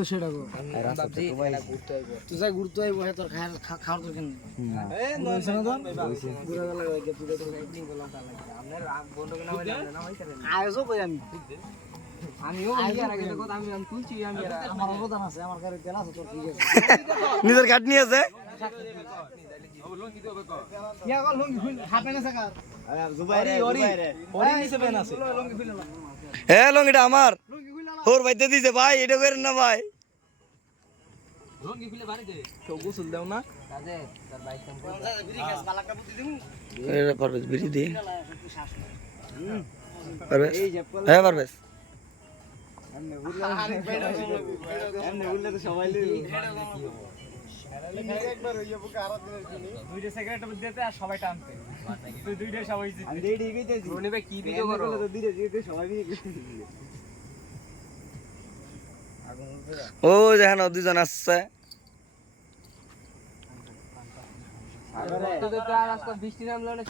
উদ্দেশ্য এটা গো তুই যাই ঘুরতে আইব হে তোর খাওয়ার দরকার নেই আয়োজও কই আমিও আমি তুলছি আমার অবদান আছে আমার কাছে তেল আছে তোর ঠিক আছে নিজের কাট নিয়ে আছে হ্যাঁ লঙ্গিটা আমার ওর ভাইতে দিছে ভাই এটা করেন না ভাই গোসল দেও না পারবেশ বিড়ি দিয়ে পারবেশ হ্যাঁ পারবেশ সবাই টানতে ও যেখানে দুজন আসছে বৃষ্টি নামলো না